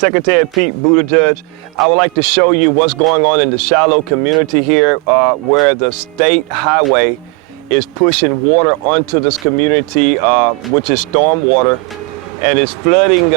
Secretary Pete Buttigieg. I would like to show you what's going on in the Shiloh community here, where the state highway is pushing water onto this community, which is storm water, and it's flooding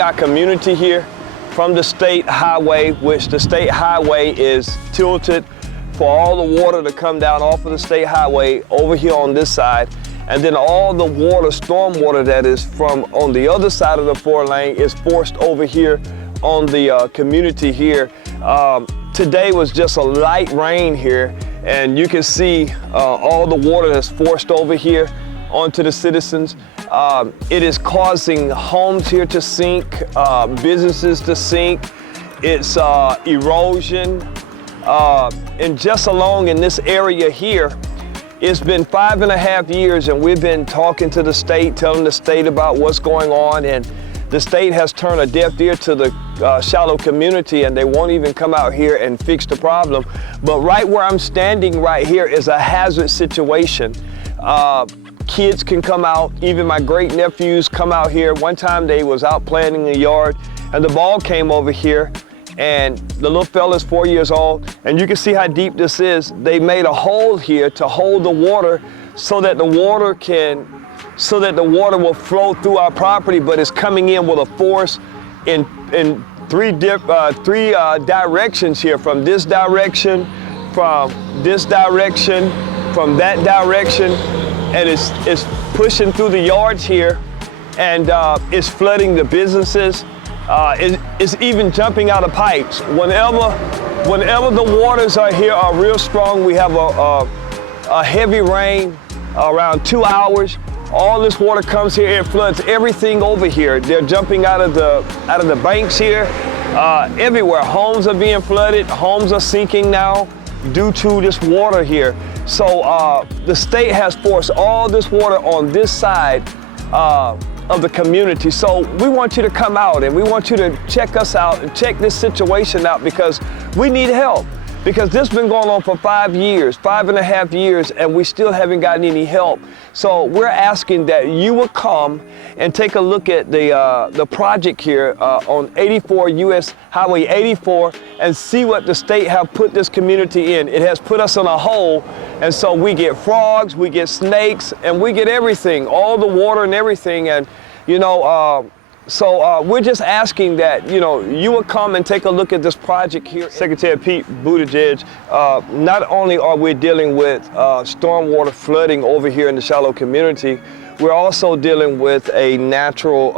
our community here from the state highway, which the state highway is tilted for all the water to come down off of the state highway over here on this side. And then all the water, storm water that is from on the other side of the 4-lane is forced over here on the community here. Today was just a light rain here, and you can see all the water that's forced over here onto the citizens. It is causing homes here to sink, businesses to sink. It's erosion. And just along in this area here, it's been 5.5 years, and we've been talking to the state, telling the state about what's going on, and the state has turned a deaf ear to the Shiloh community, and they won't even come out here and fix the problem. But right where I'm standing right here is a hazard situation. Kids can come out, even my great nephews come out here. One time they was out playing in the yard, and the ball came over here, and the little fella's 4 years old, and you can see how deep this is. They made a hole here to hold the water so that the water will flow through our property, but it's coming in with a force in three directions here, from this direction, from that direction, and it's pushing through the yards here, and it's flooding the businesses. It's even jumping out of pipes. Whenever the waters are here are real strong, we have a heavy rain around 2 hours. All this water comes here, it floods everything over here. They're jumping out of the banks here, everywhere. Homes are being flooded, homes are sinking now due to this water here. So the state has forced all this water on this side of the community. So we want you to come out, and we want you to check us out and check this situation out, because we need help. Because this has been going on for 5.5 years, and we still haven't gotten any help. So we're asking that you will come and take a look at the project here on 84 U S Highway 84 and see what the state have put this community in. It has put us in a hole, and so we get frogs, we get snakes, and we get everything, all the water and everything. And you know, so we're just asking that, you know, you will come and take a look at this project here. Secretary Pete Buttigieg, not only are we dealing with stormwater flooding over here in the Shiloh community, we're also dealing with a natural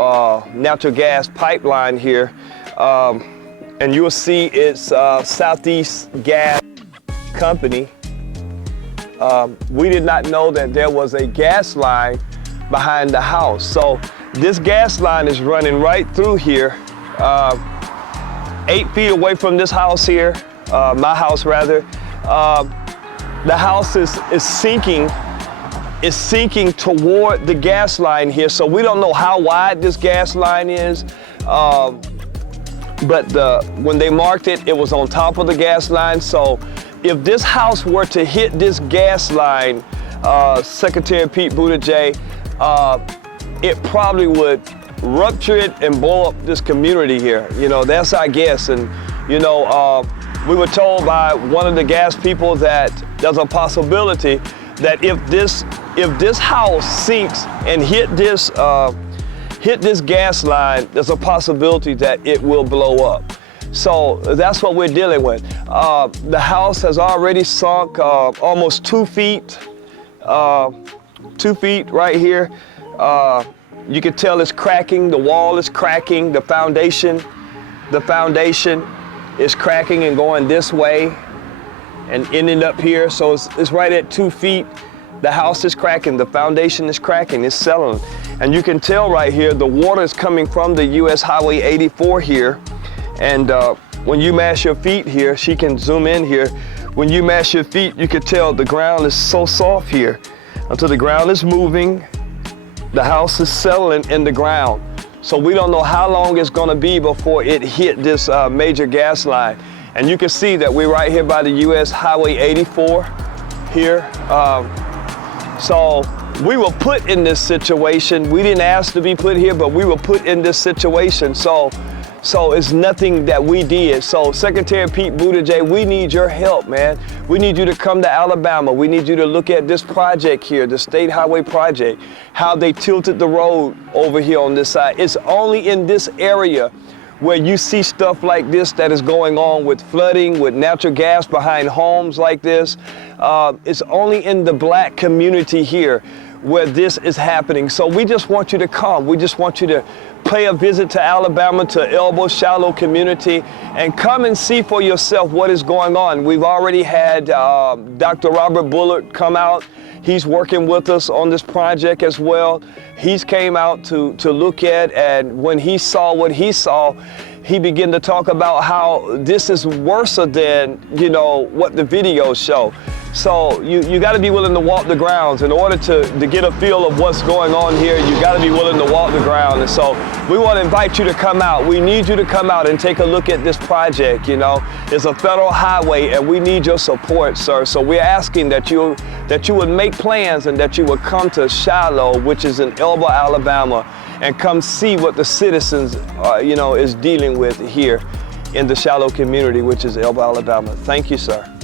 gas pipeline here. And you'll see it's Southeast Gas Company. We did not know that there was a gas line behind the house. So this gas line is running right through here, 8 feet away from this house here, my house rather. The house is sinking toward the gas line here. So we don't know how wide this gas line is, but when they marked it, it was on top of the gas line. So if this house were to hit this gas line, Secretary Pete Buttigieg, it probably would rupture it and blow up this community here. You know, that's our guess. And, you know, we were told by one of the gas people that there's a possibility that if this house sinks and hit this gas line, there's a possibility that it will blow up. So that's what we're dealing with. The house has already sunk almost 2 feet, 2 feet right here. You can tell it's cracking, the wall is cracking, the foundation is cracking and going this way and ending up here. So it's right at 2 feet. The house is cracking, the foundation is cracking, it's settling. And you can tell right here, the water is coming from the U S Highway 84 here. And when you mash your feet here, she can zoom in here. When you mash your feet, you can tell the ground is so soft here. Until the ground is moving, the house is settling in the ground. So we don't know how long it's gonna be before it hit this major gas line. And you can see that we're right here by the U S Highway 84 here. So we were put in this situation. We didn't ask to be put here, but we were put in this situation. So it's nothing that we did. So Secretary Pete Buttigieg, we need your help, man. We need you to come to Alabama. We need you to look at this project here, the State Highway Project, how they tilted the road over here on this side. It's only in this area where you see stuff like this that is going on with flooding, with natural gas behind homes like this. It's only in the black community here where this is happening. So we just want you to come. We just want you to pay a visit to Alabama, to Elba, Shiloh Community, and come and see for yourself what is going on. We've already had Dr. Robert Bullard come out. He's working with us on this project as well. He's came out to look at, and when he saw what he saw, he began to talk about how this is worse than, you know, what the videos show. So you got to be willing to walk the grounds. In order to get a feel of what's going on here, you got to be willing to walk the ground. And so we want to invite you to come out. We need you to come out and take a look at this project. You know, it's a federal highway and we need your support, sir. So we're asking that you would make plans and that you would come to Shiloh, which is in Elba, Alabama, and come see what the citizens, is dealing with here in the Shiloh community, which is Elba, Alabama. Thank you, sir.